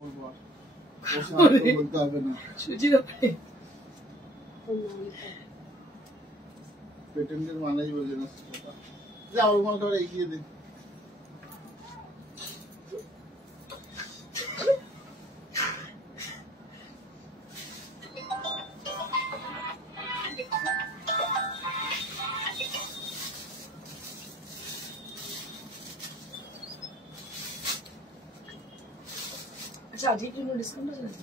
বলতে হবে না সুজির উপরে পেটেন্টের মানেই বোঝে না সেটা যা ওর মনে করে এগিয়ে দিন अच्छा ठीक है, नो डिस्काउंट हो जाएगा।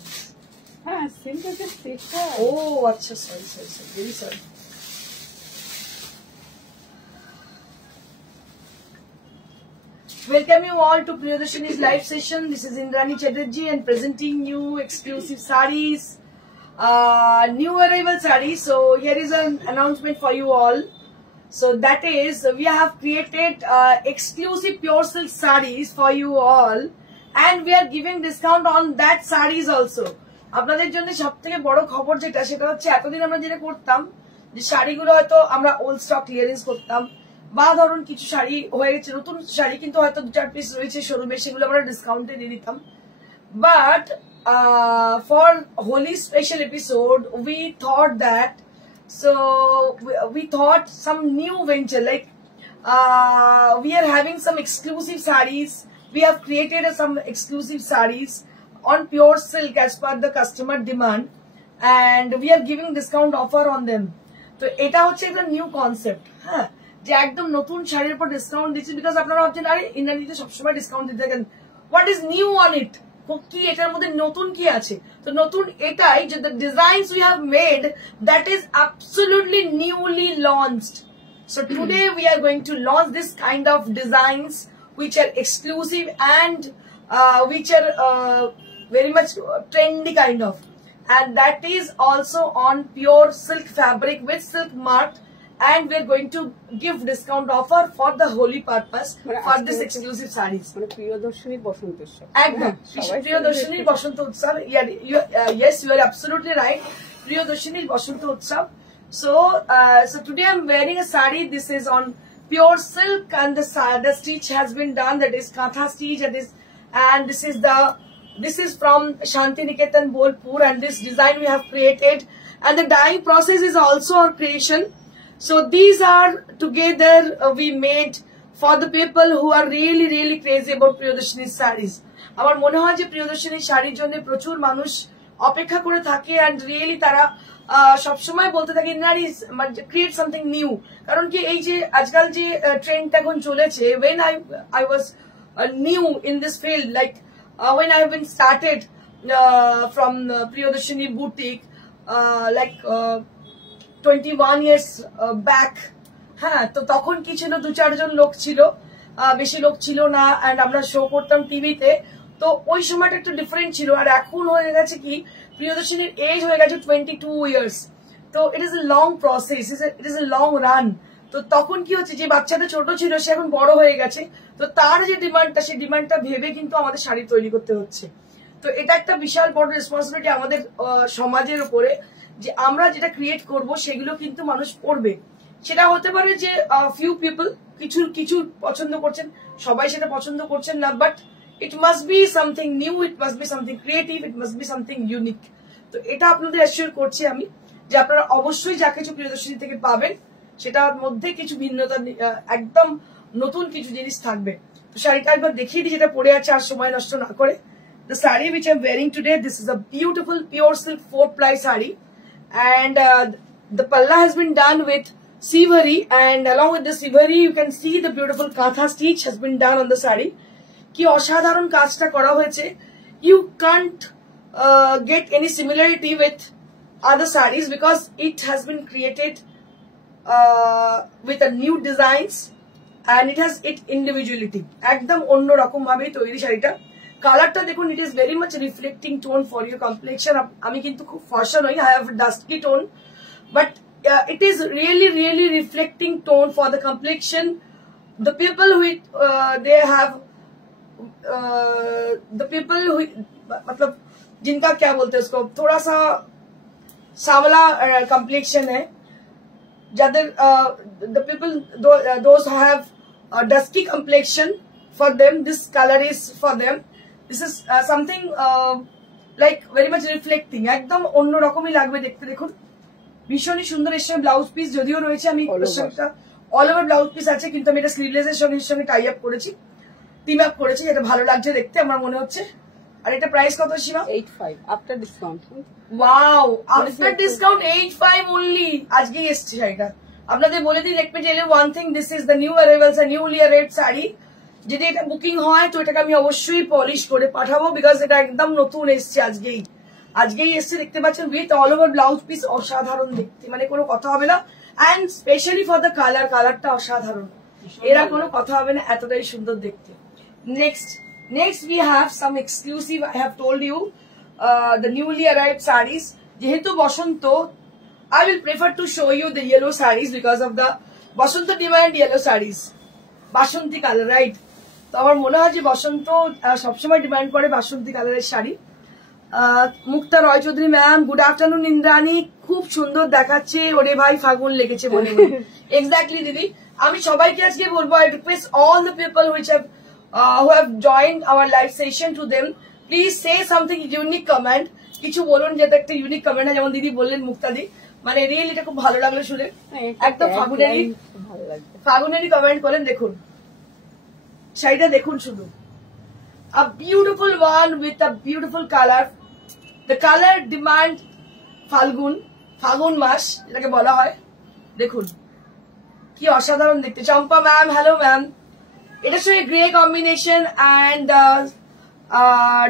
हाँ सिंपल से देखा। ओह अच्छा, sorry very sorry. Welcome you all to Priyadarshini's live session. This is Indrani Chatterjee and presenting you exclusive sarees, new arrival sarees. So here is an announcement for you all. So that is, we have created exclusive pure silk sarees for you all. And we are giving discount on that sarees also. আপনাদের জন্য সবথেকে বড় খবর যেটা সেটা হচ্ছে এতদিন আমরা যেটা করতাম যে শাড়িগুলো হয়তো আমরা ওল্ড স্টক ক্লিয়ারেন্স করতাম বা ধরুন কিছু শাড়ি হয়ে গেছে নতুন শাড়ি কিন্তু হয়তো 2-4 পিস রয়েছে শোরুমে সেগুলো আমরা ডিসকাউন্টে দিয়ে দিতাম but for Holi special episode we thought that we thought some new venture like we are having some exclusive sarees. We have created some exclusive sarees on pure silk as per the customer demand and we are giving discount offer on them. So এটা হচ্ছে একটা new concept হ্যাঁ যে একদম নতুন শাড়ির উপর discount দিচ্ছি বিকজ আপনারা ভাবছেন আরে ইন্ডিয়াতে সবসময় ডিসকাউন্ট দিতে থাকেন what is new on it কি এটার মধ্যে নতুন কি আছে তো নতুন এটাই যে the designs we have made that is absolutely newly launched. So today we are going to launch this kind of designs which are exclusive and which are very much trendy kind of, and that is also on pure silk fabric with silk mark, and we are going to give discount offer for the holy purpose for this exclusive sarees. Priyadarshini বসন্ত উৎসব একদম প্রিয়দর্শিনী বসন্ত উৎসব yes you are absolutely right Priyadarshini বসন্ত উৎসব so today I'm wearing a saree. This is on pure silk and the stitch has been done, that is katha stitch, and this is from Shantiniketan Bolpur, and this design we have created and the dyeing process is also our creation. So these are together we made for the people who are really crazy about Priyadarshini sarees. আমার মনে হয় যে প্রিয়দর্শিনী শাড়ির জন্য প্রচুর মানুষ অপেক্ষা করে থাকে and really তারা সবসময় বলতে থাকে ক্রিয়েট সামথিং নিউ কারণ কি এই যে আজকাল যে ট্রেন্ড এখন চলেছে when I was new in this field like when I have been started from Priyadarshini boutique like 21 years back হ্যাঁ তো তখন কি ছিল 2-4 জন লোক ছিল বেশি লোক ছিল না and আমরা শো করতাম টিভিতে তো ওই সময়টা একটু ডিফারেন্ট ছিল আর এখন হয়ে গেছে কি প্রিয়দর্শিনীর এজ হয়ে গেছে 22 ইয়ার্স তো it is a long process it is a long run তো তখন কি হচ্ছে যে বাচ্চাটা ছোট ছিল সে এখন বড় হয়ে গেছে তো তার যে ডিমান্ডটা সেই ডিমান্ডটা ভেবে কিন্তু আমাদের শাড়ি তৈরি করতে হচ্ছে তো এটা একটা বিশাল বড় রেসপন্সিবিলিটি আমাদের সমাজের উপরে যে আমরা যেটা ক্রিয়েট করব সেগুলো কিন্তু মানুষ পড়বে সেটা হতে পারে যে ফিউ পিপল কিছু পছন্দ করছেন সবাই সেটা পছন্দ করছেন না but it must be something new, it must be something creative, it must be something unique. তো এটা আপনাদের অ্যাসিওর করছি আমি যে আপনারা অবশ্যই যা কিছু প্রিয়দর্শিনী থেকে পাবেন সেটার মধ্যে কিছু ভিন্নতা একদম নতুন কিছু জিনিস থাকবে তো শাড়িটা একবার দেখিয়ে দিই যেটা পরে আছে আর সময় নষ্ট না করে the saree which I'm wearing today, this is a beautiful pure silk 4-ply saree and the palla has been done with siveri and along with the siveri you can see the beautiful katha stitch has been done on the saree. কি অসাধারণ কাজটা করা হয়েছে you can't get any similarity with other sarees because it has been created with a new designs and it has its individuality একদম অন্য রকম ভাবে তৈরি শাড়িটা কালারটা দেখুন it is very much reflecting tone for your complexion আমি কিন্তু খুব ফর্সা নই I have dusky tone but it is really reflecting tone for the complexion the people who they have the people who मतलब जिनका क्या बोलते हैं उसको थोड़ा सा सावला complexion है ज्यादा the people those who have a dusky complexion for them this color is for them This is something like very much reflecting. একদম অন্য রকমই লাগবে দেখতে দেখুন ভীষণই সুন্দর এর সঙ্গে ব্লাউজ পিস যদিও রয়েছে আমি অল ওভার ব্লাউজ পিস আছে কিন্তু আমি এটা স্লিভলেস এর সঙ্গে টাই আপ করেছি টিম আপ করেছি এটা ভালো লাগছে দেখতে আমার মনে হচ্ছে আর এটা প্রাইস কত সীমা 85 after discount wow after discount 85 only আজকেই এসছে শাড়িটা আপনাদের বলে দিই দেখবে যে one thing this is the new arrivals a newly arrived sari যদি এটা বুকিং হয় তো এটাকে আমি অবশ্যই পলিশ করে পাঠাবো বিকজ এটা একদম নতুন এসছে আজকেই এসছে দেখতে পাচ্ছেন with all over blouse piece অসাধারণ দেখতে মানে কোনো কথা হবে না অ্যান্ড স্পেশালি ফর দ্য কালারটা অসাধারণ এরা কোনো কথা হবে না এতটাই সুন্দর দেখতে next we have some exclusive I have told you the newly arrived sarees যেহেতু বসন্ত I will prefer to show you the yellow sarees because of the Basanta demand yellow sarees Basanti colour right তো আমার মনে হয় যে বসন্ত সবসময় demand করে বাসন্তী কালারের sari Mukta Roy Chowdhury ma'am good afternoon Indrani খুব সুন্দর দেখাচ্ছে ওরে ভাই ফাগুন লেগেছে মনে এক্স্যাক্টলি দিদি আমি সবাইকে আজকে বলবো I request all the people which have who have joined our live session to them please say something unique comment কিছু বলুন যেটা একটা ইউনিক কমেন্ট যেমন দিদি বললেন মুক্তাদি মানে রিয়েলি এটা খুব ভালো লাগলো শুনে একদম ফাগুনেরই কমেন্ট করেন দেখুন শাড়িটা দেখুন শুধু a beautiful one with a beautiful color the color demand ফাগুন মাস এটাকে বলা হয় দেখুন কি অসাধারণ দেখতে চম্পা ম্যাম হ্যালো ম্যাম এটার সঙ্গে grey combination and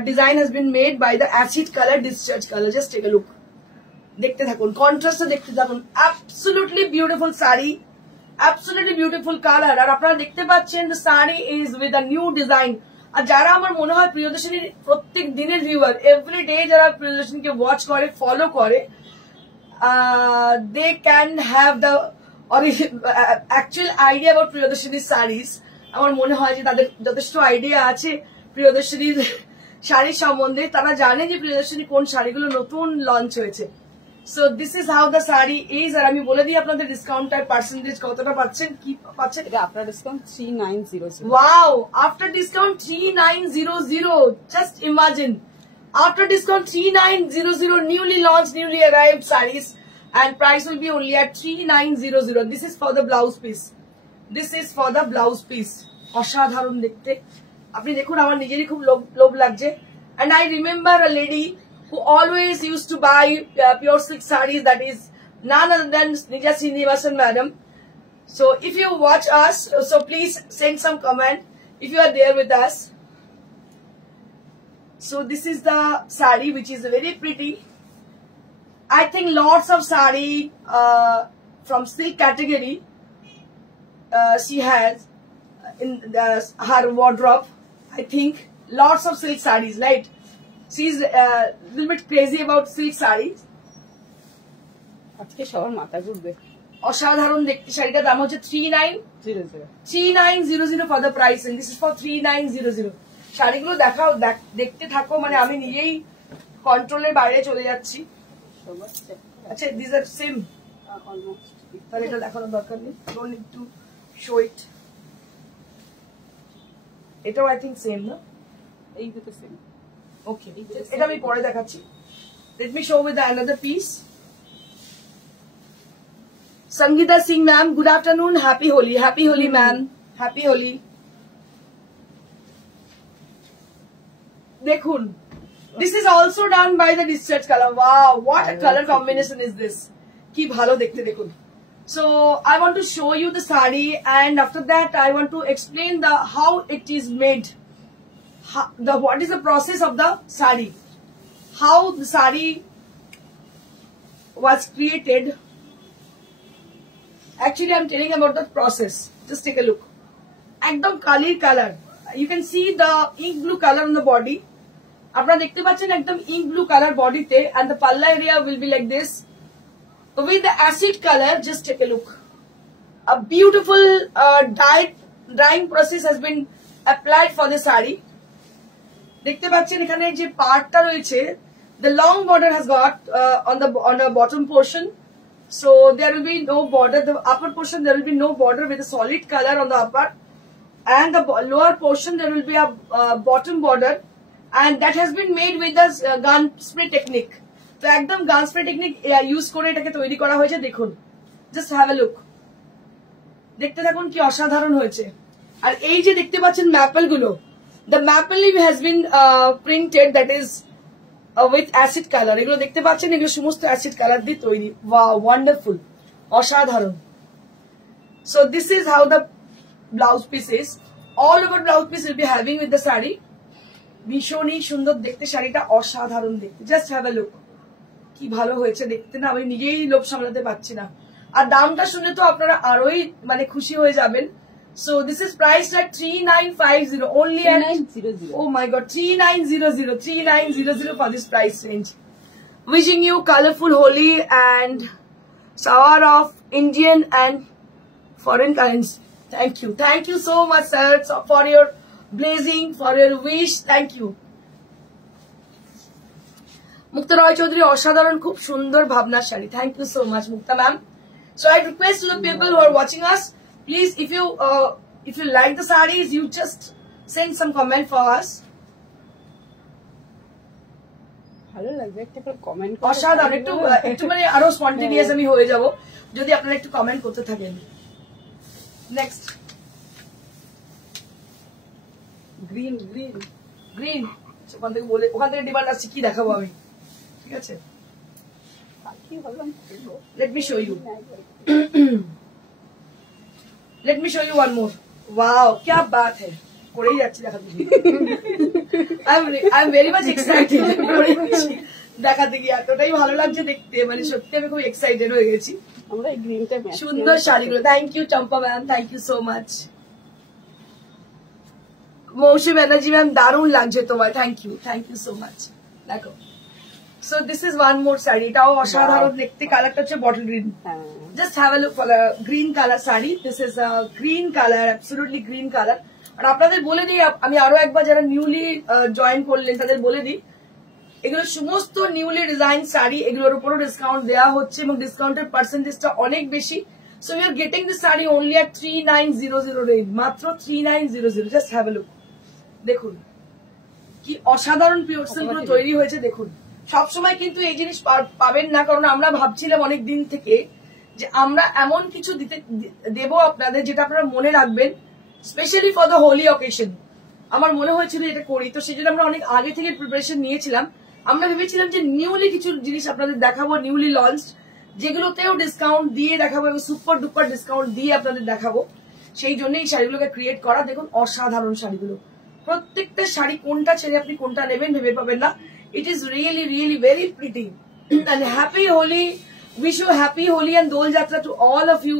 design has been made by the acid colour discharge colour just take a look দেখতে থাকুন কন্ট্রাস্টটা দেখতে থাকুন absolutely beautiful sari absolutely beautiful colour আর আপনারা দেখতে পাচ্ছেন the sari is with a new design আর যারা আমার মনে হয় প্রিয়দর্শনীর প্রত্যেক দিনের ভিউয়ার এভরি ডে যারা প্রিয়দর্শনীকে ওয়াচ করে ফলো করে they can have the actual idea about প্রিয়দর্শনীর শাড়িজ আমার মনে হয় যে তাদের যথেষ্ট আইডিয়া আছে প্রিয়দর্শনীর শাড়ির সম্বন্ধে তারা জানে যে প্রিয়দর্শনী কোন শাড়িগুলো নতুন লঞ্চ হয়েছে so this is how the sari is আর আমি বলে দিই আপনাদের ডিসকাউন্টের পার্সেন্টেজ কতটা পাচ্ছেন কি পাচ্ছেন after discount 3900 wow after discount 3900 just imagine after discount 3900 newly launched newly arrived sarees and price will be only at 3900 this is for the blouse piece অসাধারণ দেখতে আপনি দেখুন আমার নিজেরই খুব লোভ লাগছে and I remember a lady who always used to buy pure silk sarees that is none other than Nija Srinivasan madam so if you watch us so please send some comment if you are there with us so this is the saree which is very pretty I think lots of saree from silk category she has in her wardrobe I think lots of silk sarees right she's a little bit crazy about silk sarees আজকে সবার মাথা ঘুরবে অসাধারণ দেখতে শাড়িটার দাম হচ্ছে 3900 for the price and this is for 3900 শাড়িগুলো দেখাও দেখতে থাকো মানে আমি নিজেই কন্ট্রোলের বাইরে চলে যাচ্ছি আচ্ছা these are same অলমোস্ট তাহলে এটা দেখানোর দরকার নেই don't need to show it এটাও I think same না এই দুটো সেম ওকে এটা আমি পরে দেখাচ্ছি let me show with another piece Sangeeta Singh ma'am good afternoon happy Holi ma'am happy Holi দেখুন this is also done by the discharge color wow what a color combination is this কি ভালো দেখতে দেখুন so I want to show you the saree and after that I want to explain the how it is made what is the process of the saree how the saree was created actually I'm telling about the process just take a look ekdom kali color you can see the ink blue color on the body আপনারা দেখতে পাচ্ছেন একদম ink blue color body te and the palla area will be like this with the acid color just take a look a beautiful dyeing process has been applied for the saree দেখতে পাচ্ছেন এখানে যে পার্টটা রয়েছে the long border has got on the bottom portion so there will be no border the upper portion there will be no border with a solid color on the upper and the lower portion there will be a bottom border and that has been made with the gun spray technique. তো একদম গান spray technique use করে এটাকে তৈরি করা হয়েছে। দেখুন, just have a look, দেখতে থাকুন কি অসাধারণ হয়েছে। আর এই যে দেখতে পাচ্ছেন ম্যাপেল গুলো, the maple leave has been printed, that is with acid colour. এগুলো দেখতে পাচ্ছেন, এগুলো সমস্ত অ্যাসিড কালার দিয়ে তৈরি। ওয়াও, ওয়ান্ডারফুল, অসাধারণ। So this is how the blouse piece is. All over blouse piece will be having with the sari. ভীষণই সুন্দর দেখতে, শাড়িটা অসাধারণ দেখতে। জাস্ট হ্যাভ এ লুক, কি ভালো হয়েছে দেখতে না, আমি নিজেই লোভ সামলাতে পারছি না। আর দামটা শুনে তো আপনারা আরোই মানে খুশি হয়ে যাবেন। So this is price at 3950 only at 3900. oh my god, 3900 for this price range. Wishing you colorful Holi and shower of Indian and foreign currency. Thank you so much sir for your blessing, for your wish. Thank you. Mukta Roy Chowdhury, অসাধারণ, খুব সুন্দর ভাবনার শাড়ি। Thank you so much Mukta ma'am. So I request to the people who are watching us, please if you like the sarees, you just send some comment for us. ভালো লাগবে একটা করে comment. অসাধারণ, একটু মানে আরো স্পন্টেনিয়াস আমি হয়ে যাব যদি আপনারা একটু কমেন্ট করতে থাকেন। নেক্সট গ্রিন ওখান থেকে বলে, ওখান থেকে ডিমান্ড আসছে, কি দেখাবো আমি, ঠিক আছে। Let me show you. Let me show you one more. Wow, क्या बात है, করেই যাচ্ছি দেখাতে গিয়ে। I'm very much excited দেখাতে গিয়ে, এতটাই ভালো লাগছে দেখতে, মানে সত্যি আমি খুব এক্সাইটেড হয়ে গেছি। আমরা এই গ্রিনটা সুন্দর শাড়িগুলো। Thank you Champa ma'am, thank you so much. Mousumi Banerjee ma'am, দারুণ লাগছে তোমার, থ্যাংক ইউ সো মাচ। দেখো, so this is one more sari, এটাও অসাধারণ দেখতে। কালারটা হচ্ছে bottle green. Just have a look for green colour sari. This is green colour, absolutely green colour. আর আপনাদের বলে দিই, আমি আরো একবার যারা নিউলি জয়েন করলেন তাদের বলে দিই, এগুলো সমস্ত নিউলি ডিজাইন শাড়ি, এগুলোর উপরও ডিসকাউন্ট দেওয়া হচ্ছে এবং ডিসকাউন্টের পার্সেন্টেজটা অনেক বেশি। So you are getting this sari only at 3900 range, মাত্র 3900। জাস্ট হ্যাভ এ লুক, দেখুন কি অসাধারণ পিওর সিল্ক গুলো তৈরি হয়েছে। দেখুন, সবসময় কিন্তু এই জিনিস পাবেন না, কারণ আমরা ভাবছিলাম অনেক দিন থেকে যে আমরা এমন কিছু দেবো আপনাদের যেটা আপনারা মনে রাখবেন, specially for the Holi occasion. আমার মনে হয়েছিল এটা করি, তো সেই জন্য আমরা অনেক আগে থেকে প্রিপারেশন নিয়েছিলাম। আমরা ভেবেছিলাম যে নিউলি কিছু জিনিস আপনাদের দেখাবো, নিউলি লঞ্চ, যেগুলোতেও ডিসকাউন্ট দিয়ে দেখাবো এবং সুপার ডুপার ডিসকাউন্ট দিয়ে আপনাদের দেখাবো। সেই জন্য এই শাড়িগুলোকে ক্রিয়েট করা। দেখুন অসাধারণ শাড়িগুলো, প্রত্যেকটা শাড়ি কোনটা ছেড়ে আপনি কোনটা নেবেন ভেবে পাবেন না। It is really, really very pretty. And happy Holi. Wish you happy Holi and Dol Jatra to all of you.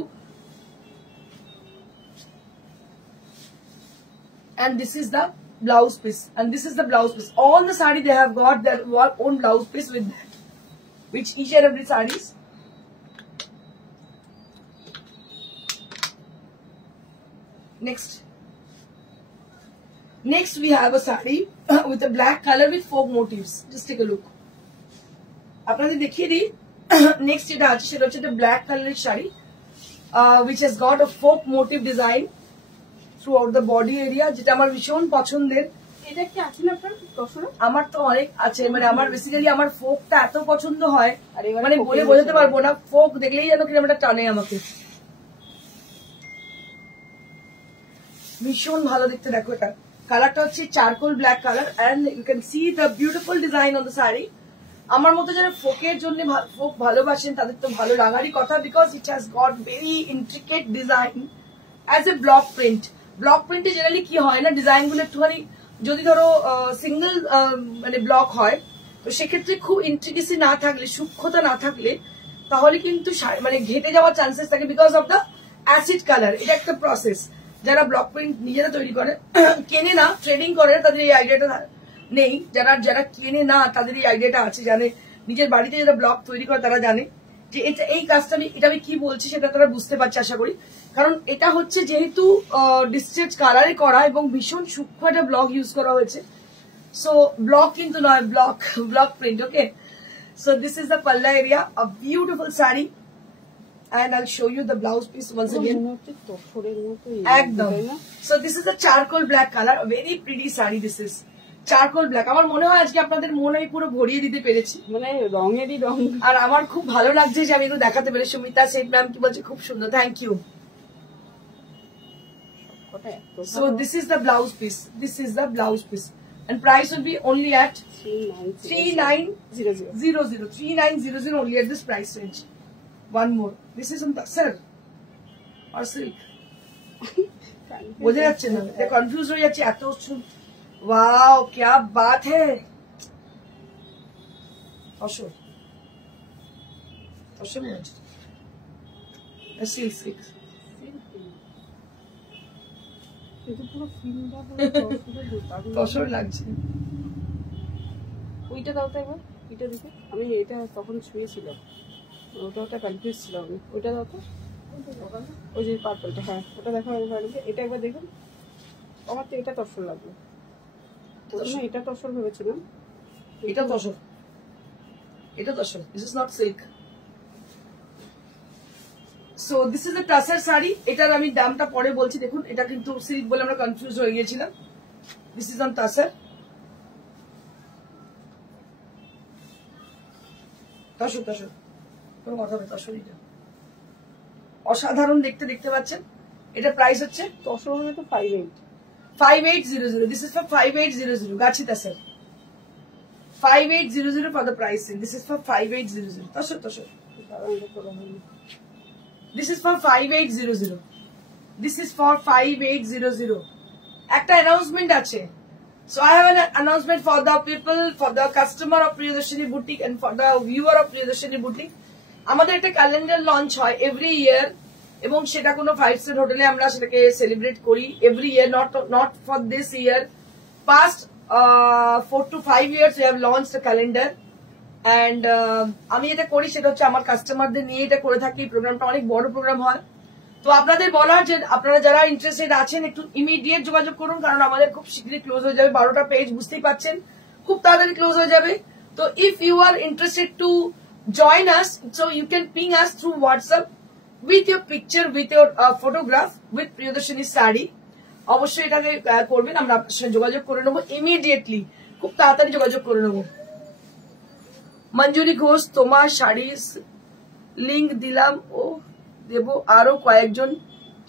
And this is the blouse piece. And this is the blouse piece. All the sari they have got their own blouse piece with that. Which each and every sarees. Next we have a sari with a black color with folk motifs. Just take a look. আপনাদের দেখিয়ে দিই, next যেটা আছে সেটা হচ্ছে black কালারের sari, which has got a folk motif design throughout the body area, যেটা আমার ভীষণ পছন্দের। এটা কি আছে না আপনার দর্শনা? আমার তো অনেক আছে, মানে আমার বেসিক্যালি আমার ফোকটা এত পছন্দ হয়, মানে বলে বোঝাতে পারবো না। ফোক দেখলেই যেন কিরকম একটা টানে আমাকে, ভীষণ ভালো দেখতে। দেখো এটা কালারটা হচ্ছে charcoal black colour, and you can see the beautiful design on the sari. আমার মতো যারা ফোকের জন্য ফোক ভালোবাসেন তাদের তো ভালো লাগারই কথা, because it has got very intricate design as a block print. Block প্রিন্টে জেনারেলি কি হয় না, ডিজাইন গুলো একটুখানি যদি ধরো সিঙ্গেল মানে ব্লক হয়, তো সেক্ষেত্রে খুব ইন্ট্রিকেসি না থাকলে, সূক্ষ্মতা না থাকলে, তাহলে কিন্তু মানে ঘেটে যাওয়ার চান্সেস থাকে because of the acid colour. এটা একটা প্রসেস। যারা ব্লক প্রিন্ট নিজেরা তৈরি করে, কেনে না, ট্রেডিং করে, তাদের এই আইডিয়াটা নেই। যারা কেনে না তাদের এই আইডিয়াটা আছে, জানে নিজের বাড়িতে যারা ব্লক তৈরি করে তারা জানে যে এটা এই কাজটা আমি কি বলছি সেটা তারা বুঝতে পারছে আশা করি। কারণ এটা হচ্ছে যেহেতু ডিসচার্জ কালারে করা এবং ভীষণ সূক্ষ্ম একটা ব্লক ইউজ করা হয়েছে। সো ব্লক কিন্তু নয়, block print. Okay, so this is the pallu area, a beautiful sari, and I'll show you the blouse piece once again. Ekdom. So this is a charcoal black color, a very pretty saree this is. Charcoal black. আমার মনে হয় আজকে আপনাদের মন আমি পুরো ভরিয়ে দিতে পেরেছি, মানে রঙেরই রং। আর আমার খুব ভালো লাগছে যে আমি এগুলো দেখাতে পেরেছি। সুমিতা সেট ম্যাম কি বলছে, খুব সুন্দর, thank you. So this is the blouse piece. This is the blouse piece, and price will be only at 3900. 3900 only at this price range. One more. This is on tussar or silk. বোঝা যাচ্ছে না, confuse হয়ে যাচ্ছে এত। Wow क्या बात है। তসর তসর মনে হচ্ছে সিল্ক সিল্ক। তসর লাগছে। ওইটা দাও তো একবার, ওইটা দিতে। আমি এটা তখন শুয়েছিলাম, ওটা কনফিউজ ছিল আমি। ওইটা দাও তো, ওই যে পার্পলটা। হ্যাঁ ওটা দেখো একবার, এটা একবার দেখুন। আমার তো এটা তসর লাগলো, প্রথমে এটা তসর ভেবেছিলাম। এটা তসর, এটা tussar. This is not silk. So this is a tussar sari. এটার আমি দামটা পরে বলছি। দেখুন এটা কিন্তু সিল্ক বলে আমরা কনফিউজ হয়ে গিয়েছিলাম। This is on tussar. Tussar tussar, কোনো কথা নেই, তসর। এটা অসাধারণ দেখতে, দেখতে পাচ্ছেন। এটা প্রাইস হচ্ছে তসর হলে তো 5800। 5800. This is for 5800. Gachi tasar. 5800 for the pricing. This is for 5800. Tashar tashar. This is for 5800. This is for 5800. Ekta announcement ache. So I have an announcement for the people, for the customer of Priyadarshini Boutique and for the viewer of Priyadarshini Boutique. আমাদের একটা calendar launch হয় every year, এবং সেটা কোনো 5 star হোটেলে আমরা সেটাকে celebrate করি every year. Not for this year, past 4 to 5 years we have launched a calendar, and আমি যেটা করি সেটা হচ্ছে আমার কাস্টমারদের নিয়ে এটা করে থাকি। প্রোগ্রামটা অনেক বড় প্রোগ্রাম হয়। তো আপনাদের বলার যে আপনারা যারা ইন্টারেস্টেড আছেন একটু ইমিডিয়েট যোগাযোগ করুন, কারণ আমাদের খুব শীঘ্রই ক্লোজ হয়ে যাবে। 12টা পেজ বুঝতেই পাচ্ছেন, খুব তাড়াতাড়ি ক্লোজ হয়ে যাবে। তো if you are interested to join us, so you can ping us through WhatsApp with your picture, with your photograph with Priyadarshini sari. অবশ্যই এটাকে করবেন, আমরা আপনার সাথে যোগাযোগ করে নেবো ইমিডিয়েটলি, খুব তাড়াতাড়ি যোগাযোগ করে নেবো। মঞ্জুরি ঘোষ, তোমার শাড়ির লিঙ্ক দিলাম, ও দেবো আরো কয়েকজন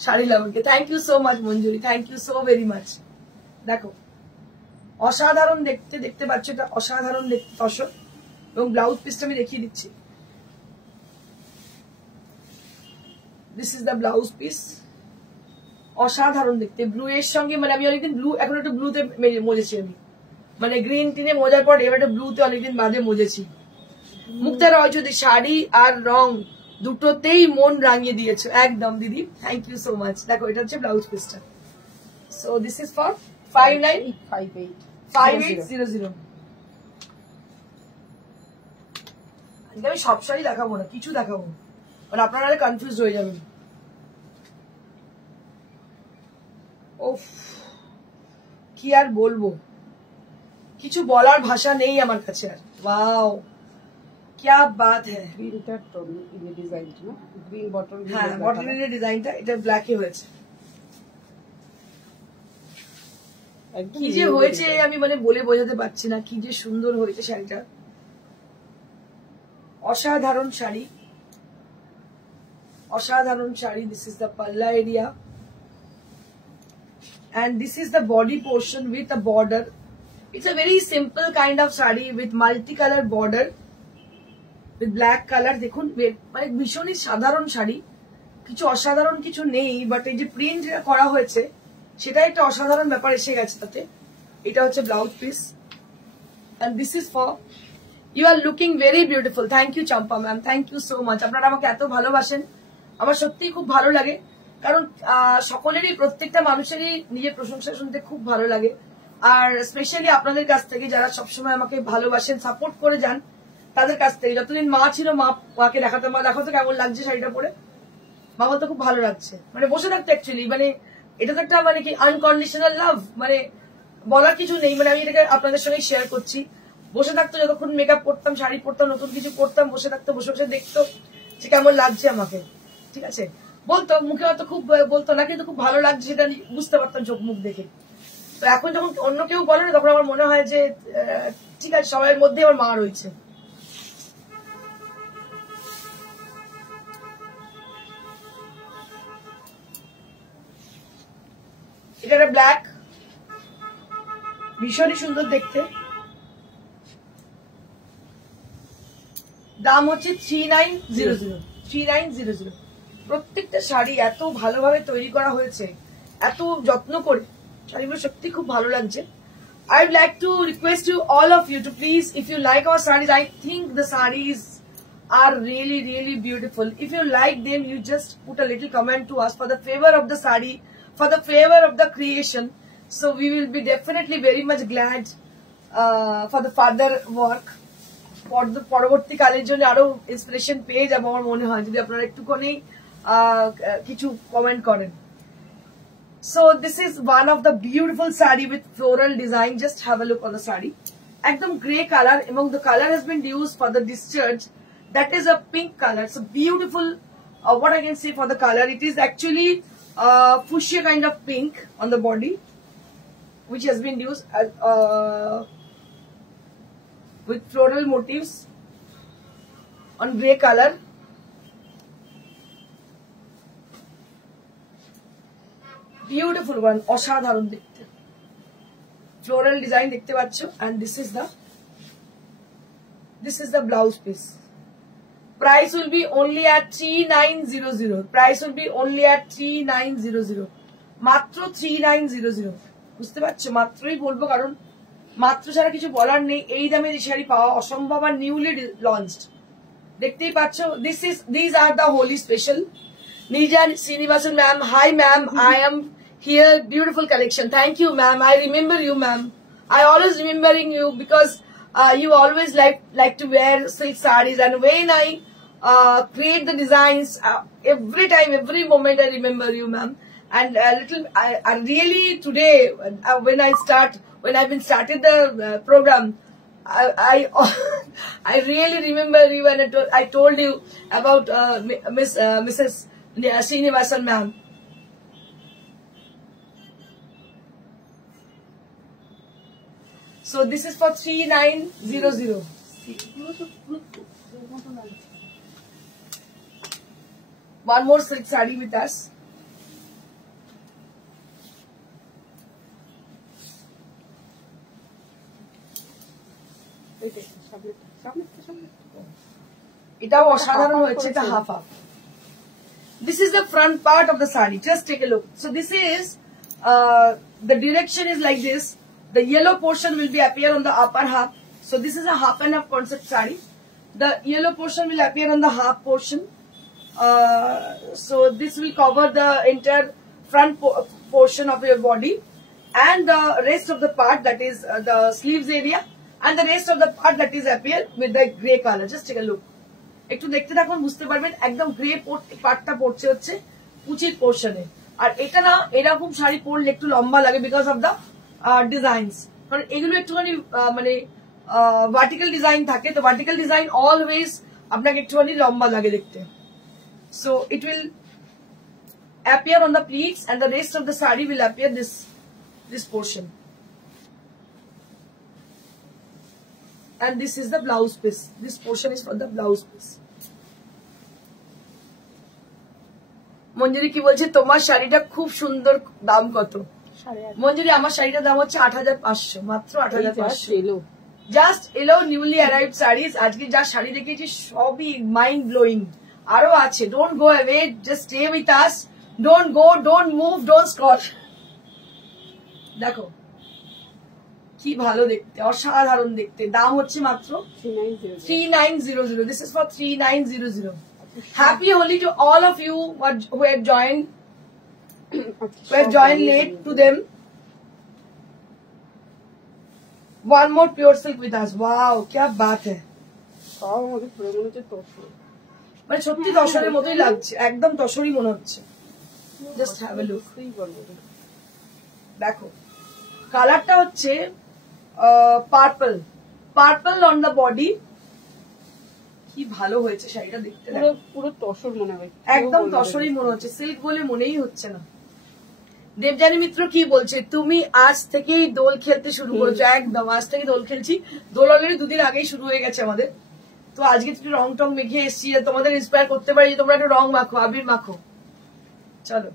শাড়ি লাভারকে। Thank you so much Manjuri, thank you so very much. দেখো অসাধারণ দেখতে, দেখতে পাচ্ছ এটা অসাধারণ দেখতে তসর, এবং ব্লাউজ পিসটা আমি দেখিয়ে দিচ্ছি। This is the blouse piece. অসাধারণ দেখতে, ব্লু এর সঙ্গে, মানে আমি অনেকদিন ব্লু, এখন একটু ব্লুতে মজেছি আমি, মানে গ্রিন টিনে মজার পর এবার একটা ব্লুতে অনেকদিন বাদে মজেছি। মুক্তা রয় যদি শাড়ি আর রং দুটোতেই মন রাঙিয়ে দিয়েছো, একদম দিদি, থ্যাংক ইউ সো মাচ। দেখো এটা হচ্ছে ব্লাউজ পিসটা। So this is for 5800. আমি সব শাড়ি দেখাবো না, কিছু দেখাবো, মানে আপনারা কনফিউজ হয়ে যাবেন। ওফ কি আর বলবো, কিছু বলার ভাষা নেই আমার কাছে আর। ওয়াও क्या बात है। হ্যাঁ বটলের ডিজাইনটা, এটা ব্ল্যাকে হয়েছে। কি যে হয়েছে আমি মানে বলে বোঝাতে পারছি না, কি যে সুন্দর হয়েছে শাড়িটা, অসাধারণ শাড়ি, অসাধারণ sari. This is the pallu area and this is the body portion with a border. It's a very simple kind of shadi with multicolor border with black color. দেখুন মানে ভীষণই সাধারণ শাড়ি, কিছু অসাধারণ কিছু নেই, বাট এই যে প্রিন্ট করা হয়েছে সেটা একটা অসাধারণ ব্যাপার এসে গেছে তাতে। এটা হচ্ছে blouse piece, and this is for you are looking very beautiful. Thank you Champa ma'am, thank you so much. আপনারা আমাকে এত ভালোবাসেন, আমার সত্যিই খুব ভালো লাগে, কারণ সকলেরই, প্রত্যেকটা মানুষেরই নিজের প্রশংসা শুনতে খুব ভালো লাগে। আর স্পেশালি আপনাদের কাছ থেকে যারা সবসময় আমাকে ভালোবাসেন, সাপোর্ট করে যান, তাদের কাছ থেকে। যতদিন মা ছিল, মাকে দেখাতাম, মা দেখো তো কেমন লাগছে শাড়িটা পরে, মা বলতো খুব ভালো লাগছে, মানে বসে থাকতো অ্যাকচুয়ালি, মানে এটা তো একটা মানে কি আনকন্ডিশনাল লাভ, মানে বলার কিছু নেই, মানে আমি এটাকে আপনাদের সঙ্গে শেয়ার করছি। বসে থাকতো যতক্ষণ মেকআপ করতাম, শাড়ি পরতাম, নতুন কিছু করতাম, বসে থাকতো, বসে বসে দেখতো যে কেমন লাগছে আমাকে, ঠিক আছে, বলতো, মুখে হয়তো খুব বলতো না, কিন্তু খুব ভালো লাগছে সেটা বুঝতে পারতাম চোখ মুখ দেখে। তো এখন যখন অন্য কেউ বলে না তখন আমার মনে হয় যে ঠিক আছে, সবার মধ্যে আমার মা রয়েছে। এটা একটা ব্ল্যাক, ভীষণই সুন্দর দেখতে। দাম হচ্ছে 3900 3900। প্রত্যেকটা শাড়ি এত ভালোভাবে তৈরি করা হয়েছে, এত যত্ন করে, শাড়িগুলো সত্যি খুব ভালো লাগছে। I would like to request you, all of you, to please, if you like our sarees, I think the sarees are really, really beautiful. If you like them, you just put a little comment to us for the favor of the saree, for the favor of the creation. So we will be definitely very much glad for the further work. পরবর্তীকালের জন্য আরো inspiration পেয়ে যাবো আমার মনে হয়, যদি আপনারা একটুখানি কিছু কমেন্ট করেন। So this is one of the beautiful saree with floral design. Just have a look on the saree. Ekdam grey color, among the color has been used for the discharge. That is a pink color. It's a beautiful, what I can say for the color, it is actually fuchsia kind of pink on the body, which has been used with floral motifs on grey color. Beautiful one, অসাধারণ দেখতে, floral design দেখতে পাচ্ছ। and this is the blouse piece. Price will be only at 3900. Price will be only at 3900, মাত্র 3900। বুঝতে পারছো, মাত্রই বলবো কারণ মাত্র ছাড়া কিছু বলার নেই। এই দামে এই শাড়ি পাওয়া অসম্ভব, আর নিউলি লঞ্চড। দেখতেই পাচ্ছ, these are the holy special. Nija Srinivasan ma'am, hi ma'am, I am here, beautiful collection. Thank you ma'am, I remember you ma'am. I always remembering you because you always like to wear silk sarees, and when I create the designs, every time, every moment I remember you ma'am. And I really today when I've been started the program, I really remember you, and I told you about Mrs. Srinivasan ma'am. So this is for 3900. One more silk saree with us. এটাও অসাধারণ হয়েছে, এটা half half. This is the front part of the saree. Just take a look. So this is the direction is like this. The yellow portion will be appear on the upper half. So this is a half and half concept saree. The yellow portion will appear on the half portion. So this will cover the entire front portion of your body, and the rest of the part, that is the sleeves area, and the rest of the part that is appear with the grey color. Just take a look. একটু দেখতে থাকুন, বুঝতে পারবেন একদম grey পার্টটা পড়ছে হচ্ছে কুচির পোর্শনে। আর এটা না, এরকম শাড়ি পরলে একটু লম্বা লাগে বিকজ অফ দ্য ডিজাইনস, কারণ এগুলো একটুখানি মানে ভার্টিক্যাল ডিজাইন থাকে, তো ভার্টিক্যাল ডিজাইন অলওয়েজ আপনাকে একটুখানি লম্বা লাগে দেখতে। So it will appear on the pleats, and the rest of the saree will appear this portion. And this is the blouse piece. This portion is for the blouse piece. মঞ্জুরি কি বলছে, তোমার শাড়িটা খুব সুন্দর, দাম কত? মঞ্জুরি, আমার শাড়িটার দাম হচ্ছে 8500, মাত্র 8500। জাস্ট এলো নিউলি অ্যারাইভড শাড়িজ। আজকে যা শাড়ি রেখেছি সবই মাইন্ড ব্লোয়িং, আরো আছে। Don't go away, just stay with us, don't go, don't move, don't scroll. দেখো কি ভালো দেখতে, অসাধারণ দেখতে। দাম হচ্ছে মাত্র 3900। This is for 3900. Happy Holi to all of you who had joined late to them. One more pure silk with us. Wow, क्या बात है। মানে সত্যি তসরের মতোই লাগছে, একদম তসরই মনে হচ্ছে। Just have a look. দেখো কালারটা হচ্ছে পার্পল অন দ্য বডি। কি ভালো হয়েছে শাড়িটা দেখতে, পুরো তসর মনে হয়, একদম তসরই মনে হচ্ছে, সিল্ক বলে মনেই হচ্ছে না। দেবযানী মিত্র কি বলছে, তুমি আজ থেকেই দোল খেলতে শুরু করেছো? একদম, আজ থেকে দোল খেলছি। দোল অলরেডি 2 দিন আগেই শুরু হয়ে গেছে আমাদের। তো আজকে একটু রং টং মেখে এসছি, তোমাদের ইন্সপায়ার করতে পারি যে তোমরা একটু রং মাখো, আবির মাখো। চলো,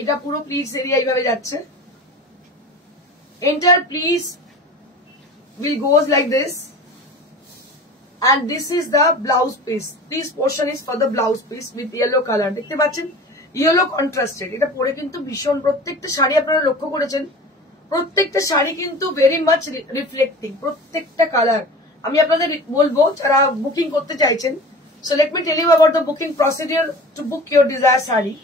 এটা পুরো প্লিজ এরিয়া এইভাবে যাচ্ছে। Enter please will goes like this, and this is the blouse piece. This portion is for the blouse piece with yellow color. দেখতে পাচ্ছেন, ইয়েলো কন্ট্রাস্টেড। এটা পরে কিন্তু ভীষণ, প্রত্যেকটা শাড়ি আপনারা লক্ষ্য করেছেন, প্রত্যেকটা শাড়ি কিন্তু ভেরি মাচ রিফ্লেক্টিং, প্রত্যেকটা কালার। আমি আপনাদের বলবো যারা বুকিং করতে চাইছেন, so let me tell you about the booking procedure to book your desired saree.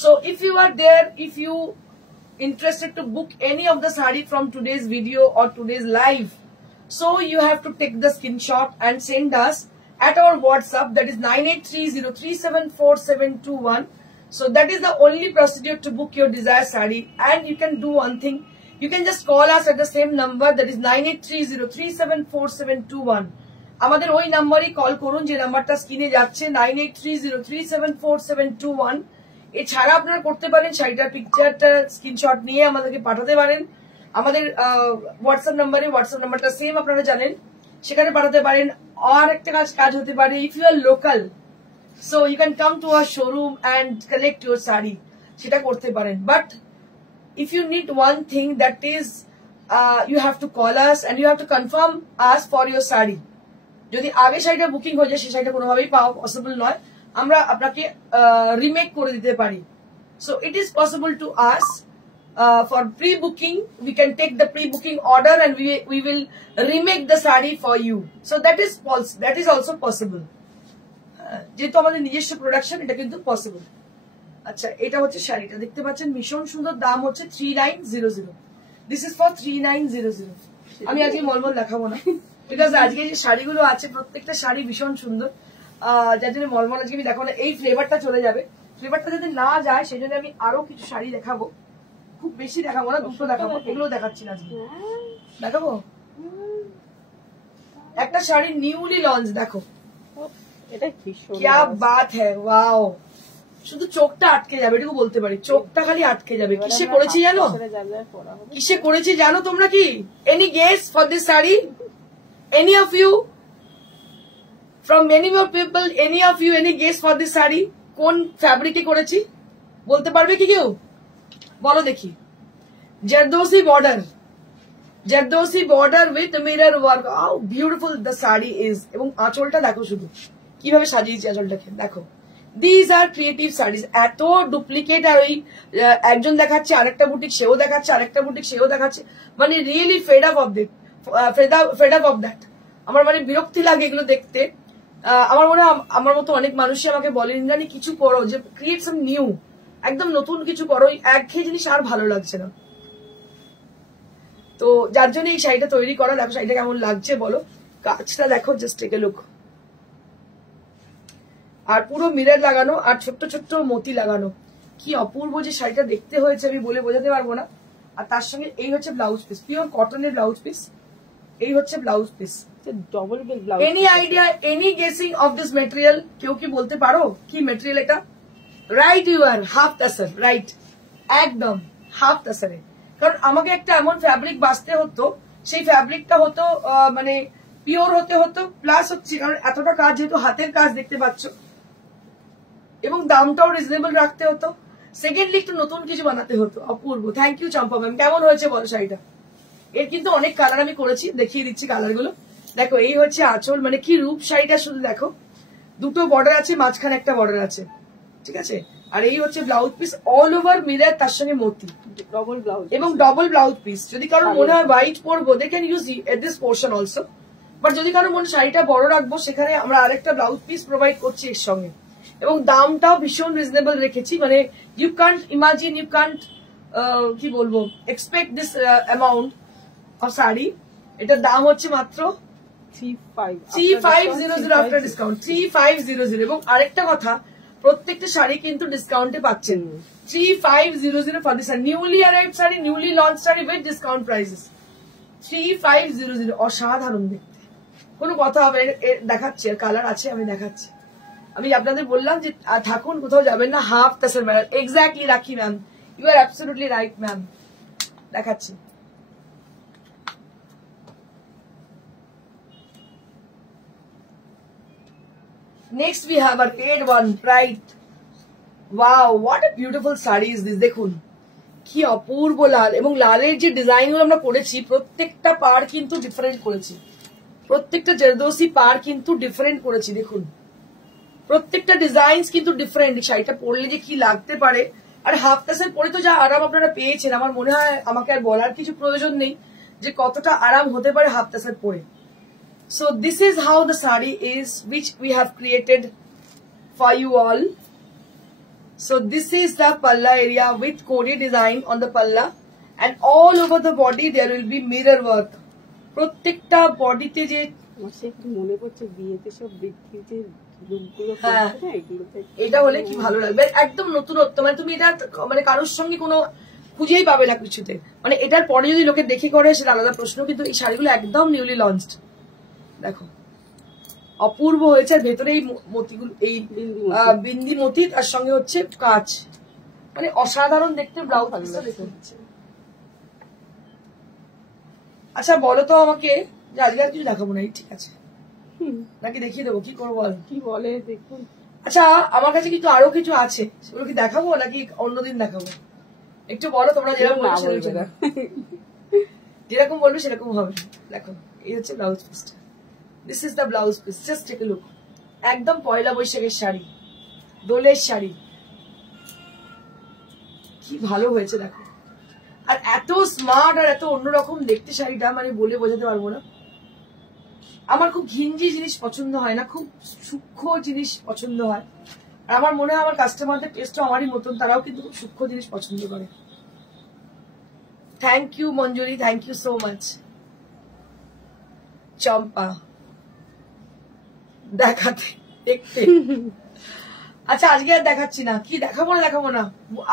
So if you are there, if you interested to book any of the saree from today's video or today's live, so you have to take the screenshot and send us at our WhatsApp, that is 9830374721. So that is the only procedure to book your desired saree. And you can do one thing, you can just call us at the same number, that is 9830374721. আমাদের ওই নাম্বারে call করুন যে নাম্বারটা স্ক্রিনে যাচ্ছে, 9830374721। এছাড়া আপনারা করতে পারেন শাড়িটার পিকচারটা স্ক্রিনশট নিয়ে আমাদেরকে পাঠাতে পারেন আমাদের হোয়াটসঅ্যাপ নাম্বারটা সেম আপনারা জানেন, সেখানে পাঠাতে পারেন। আর একটা কাজ হতে পারে, if you are local, so you can come to our showroom and collect your sari, সেটা করতে পারেন। But if you need one thing, that is you have to call us and you have to confirm us for your saree. যদি আগে শাড়িটা booking হয়ে যায়, সেই শাড়িটা কোনোভাবেই পাওয়া পসিবল নয়, আমরা আপনাকে রিমেক করে দিতে পারি। So it is possible to us for pre-booking, we can take the pre-booking order and we will remake the saree for you. So that is also possible. যেহেতু আমাদের নিজস্ব প্রোডাকশন, এটা কিন্তু পসিবল। আচ্ছা, এটা হচ্ছে শাড়িটা, দেখতে পাচ্ছেন ভীষণ সুন্দর, দাম হচ্ছে 3900। This is for 3900। আমি আজকে মলমল দেখাবো না, বিকজ আজকে যে শাড়িগুলো আছে প্রত্যেকটা শাড়ি ভীষণ সুন্দর, যার জন্য মলমল আজকে আমি দেখাবো না। এই ফ্লেভারটা চলে যাবে, ফ্লেভারটা যদি না যায় সেই জন্য আমি আরো কিছু শাড়ি দেখাবো, খুব বেশি দেখাবো না, 2টো দেখাবো, এগুলো দেখাচ্ছি না আজকে। দেখাবো একটা শাড়ি নিউলি লঞ্চ, দেখো এটা ভীষণ क्या बात है, ওয়াও। শুধু চোখটা আটকে যাবে, এটুকু বলতে পারি, চোখটা খালি আটকে যাবে। কিসে করেছি জানো, কিসে করেছি জানো তোমরা কি? Any guess for this sari? Any of you, from many more people, any of you, any guess for this sari? কোন ফ্যাব্রিকে করেছি বলতে পারবে কি কেউ? বলো দেখি। Zardozi border with mirror work, how beautiful the sari is. এবং আঁচলটা দেখো শুধু কিভাবে সাজিয়েছি আঁচলটাকে, দেখো। These are creative sarees. এত ডুপ্লিকেট, আর ওই একজন দেখাচ্ছে আরেকটা বুটিক, সেও দেখাচ্ছে আরেকটা বুটিক, সেও দেখাচ্ছে, মানে really fed up of that. আমার মানে বিরক্তি লাগে এগুলো দেখতে। আমার মনে হয় আমার মতো অনেক মানুষই আমাকে বলে, ইন্দ্রাণী কিছু করো, যে ক্রিয়েট সাম নিউ, একদম নতুন কিছু করো, একঘেয়ে জিনিস আর ভালো লাগছে না। তো যার জন্য এই শাড়িটা তৈরি করা। দেখো শাড়িটা কেমন লাগছে বলো, কাজটা দেখো, জাস্ট টেক এ লুক। আর পুরো মিরর লাগানো, আর ছোট্ট ছোট্ট মতি লাগানো, কি অপূর্ব যে শাড়িটা দেখতে হয়েছে, আমি বলে বোঝাতে পারবো না। আর তার সঙ্গে এই হচ্ছে ব্লাউজ পিস, পিওর কটনের ব্লাউজ পিস, এই হচ্ছে blouse piece. Double blouse. Any idea, any guessing of this material? কেউ কি বলতে পারো কি মেটেরিয়াল এটা? Right, you are half tussar, right, একদম হাফ তাসারে। কারণ আমাকে একটা এমন ফ্যাব্রিক বাঁচতে হতো, সেই ফ্যাব্রিকটা হতো মানে পিওর হতে হতো, প্লাস হচ্ছে কারণ এতটা কাজ, যেহেতু হাতের কাজ দেখতে পাচ্ছ, এবং দামটাও রিজনেবল রাখতে হতো। সেকেন্ডলি একটু নতুন কিছু বানাতে হতো। অপূর্ব, থ্যাংক ইউ চম্পা ম্যাম। কেমন হয়েছে বলো শাড়িটা? এর কিন্তু অনেক কালার আমি করেছি, দেখিয়ে দিচ্ছি কালার গুলো। দেখো এই হচ্ছে আঁচল, মানে কি রূপ শাড়িটা, শুধু দেখো, 2টো বর্ডার আছে, মাঝখানে একটা বর্ডার আছে, ঠিক আছে। আর এই হচ্ছে blouse piece, all over mirror, তার সঙ্গে মতি, ডবল ব্লাউজ এবং ডবল ব্লাউজ পিস। যদি কারোর মনে হয় হোয়াইট পরবো, they can use this portion also. But যদি কারোর মনে শাড়িটা বড় রাখবো, সেখানে আমরা আরেকটা ব্লাউজ পিস প্রোভাইড করছি এর সঙ্গে, এবং দামটাও ভীষণ রিজনেবল রেখেছি। মানে you can't imagine, you can't কি বলবো, expect this amount of sari. এটার দাম হচ্ছে মাত্র 3500 আফটার ডিসকাউন্ট, 3500। এবং আরেকটা কথা, প্রত্যেকটা শাড়ি কিন্তু ডিসকাউন্টে পাচ্ছেন। 3500 for this newly arrived sari, newly launch sari with discount prices, 3500। অসাধারণ দেখতে, কোনো কথা হবে। দেখাচ্ছি, আর কালার আছে, আমি দেখাচ্ছি। আমি আপনাদের বললাম যে থাকুন, কোথাও যাবেন না, হাফ তাসের ম্যাম। এক্স্যাক্টলি রাখি ma'am, you are absolutely right ma'am. দেখাচ্ছি। Next we have a red one, bright. Wow, what a beautiful saree is this. দেখুন কি অপূর্ব লাল, এবং লালের যে ডিজাইন গুলো আমরা করেছি প্রত্যেকটা পার কিন্তু ডিফারেন্ট করেছি, প্রত্যেকটা জরদোসি পার কিন্তু ডিফারেন্ট করেছি। দেখুন প্রত্যেকটা ডিজাইন কিন্তু ডিফারেন্ট। শাড়িটা পরলে যে কি লাগতে পারে, আর হাফ তাসের পরে তো যা আরাম আপনারা পেয়েছেন, আমার মনে হয় আমাকে আর বলার কিছু প্রয়োজন নেই যে কতটা আরাম হতে পারে হাফ তাসের পরে। So this is how the sari is, which we have created for you all. So this is the palla area with Kori design on the palla, and all over the body there will be mirror work. প্রত্যেকটা বডিতে যে মনে পড়ছে বিয়েতে সব বৃদ্ধি যে রূপগুলো, এটা হলে কি ভালো লাগবে, একদম নতুনত্ব। মানে তুমি এটা মানে কারোর সঙ্গে কোনো খুঁজেই পাবে না কিছুতে। মানে এটার পরে যদি লোকে দেখে করে সেটা আলাদা প্রশ্ন, কিন্তু এই শাড়িগুলো একদম নিউলি লঞ্চড। দেখো অপূর্ব হয়েছে, আর ভেতরে এই মতিগুলো, এই বিন্দি মতি, তার সঙ্গে হচ্ছে কাজ, মানে অসাধারণ দেখতে। ব্লাউজ দেখতে। আচ্ছা বলো তো আমাকে যে আজকে আর কিছু দেখাবো না, ঠিক আছে নাকি দেখিয়ে দেবো? কি করবো কি বলে দেখুন। আচ্ছা আমার কাছে কিন্তু আরো কিছু আছে, সেগুলো কি দেখাবো নাকি অন্যদিন দেখাবো? একটু বলো তোমরা, যেরকম বলবে সেরকম হবে। দেখো এই হচ্ছে ব্লাউজ পিসটা, this is the blouse piece, just take a look. একদম পয়লা বৈশাখের শাড়ি, দোলের শাড়ি, কি ভালো হয়েছে দেখো। আর এত স্মার্ট আর এত অন্যরকম দেখতে শাড়িটা, মানে বলে বোঝাতে পারবো না। আমার খুব ঘিঞ্জি জিনিস পছন্দ হয় না, খুব সূক্ষ্ম জিনিস পছন্দ হয়। আর আমার মনে হয় আমার কাস্টমারদের টেস্টও আমারই মতন, তারাও কিন্তু খুব সূক্ষ্ম জিনিস পছন্দ করে। Thank you Manjuri, thank you so much. Champa দেখাতে দেখতে। আচ্ছা আজকে আর দেখাচ্ছি না, কি দেখাবো না দেখাবো না,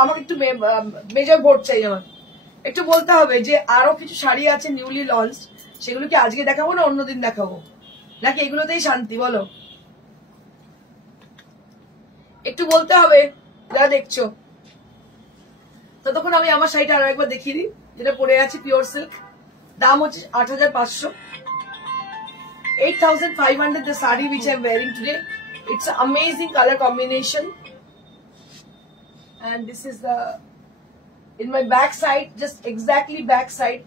আমার একটু মেজর ভোট চাই। আমার একটু বলতে হবে যে আরো কিছু শাড়ি আছে নিউলি লঞ্চ, সেগুলো কি আজকে দেখাবো না অন্যদিন দেখাবো, নাকি এগুলোতেই শান্তি? বলো একটু বলতে হবে যা দেখছো। ততক্ষণ আমি আমার শাড়িটা আরো একবার দেখিয়ে দিই, যেটা পরে আছি পিওর সিল্ক। দাম হচ্ছে 8500, 8500 the saree which I'm wearing today. It's an amazing color combination, and this is the in my back side, just exactly back side.